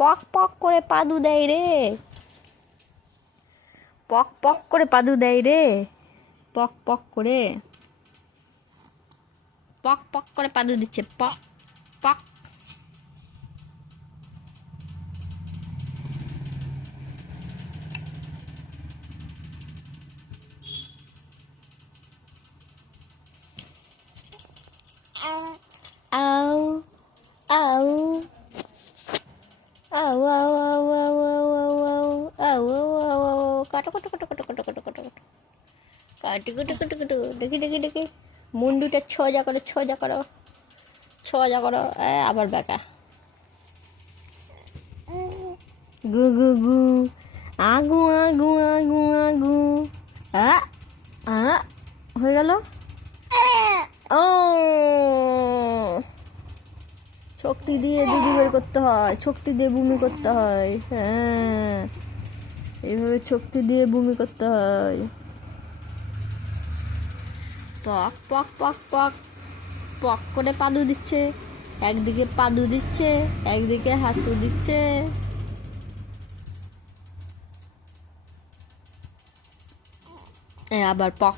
পক পক করে পাদু দেয় রে, পক পক করে পাদু দেয় রে, পক পক করে, পক পক করে পাদু দিচ্ছে, পক পক। আউ আউ আউ আউ আউ আউ আউ আউ আউ আউ কাটো কাটো কাটো কাটো কাটো কাটো কাটো কাটো কাটি কুটু কুটু কুটু, দেখি দেখি দেখি, মুন্ডুটা সোজা করো, সোজা করো, সোজা করো, আবার বেকা, গু গু গু, আগু আগু আগু আগু, আ আ হয়ে গেল। ও শক্তি দিয়ে দিদি বের করতে হয়, শক্তি দিয়ে বমি করতে হয়, হ্যাঁ এইভাবে শক্তি দিয়ে বমি করতে হয়। পক পক পক পক পক করে পাদু দিচ্ছে, একদিকে পাদু দিচ্ছে, একদিকে হাসু দিচ্ছে। আবার পক।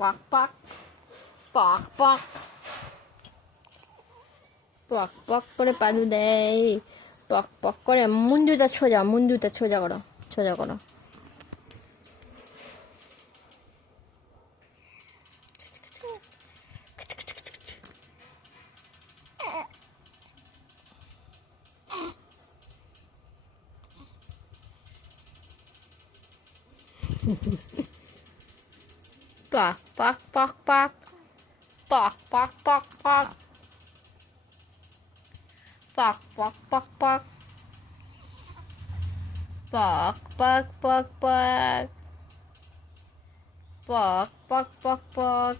পক পক পক পক পক পক করে পাদু দেয়, পক পক করে। মুন্ডুটা সোজা, মুন্ডুটা সোজা করো, সোজা করো। Pok pok pok pok pok pok pok pok pok pok pok pok pok pok pok pok pok pok pok pok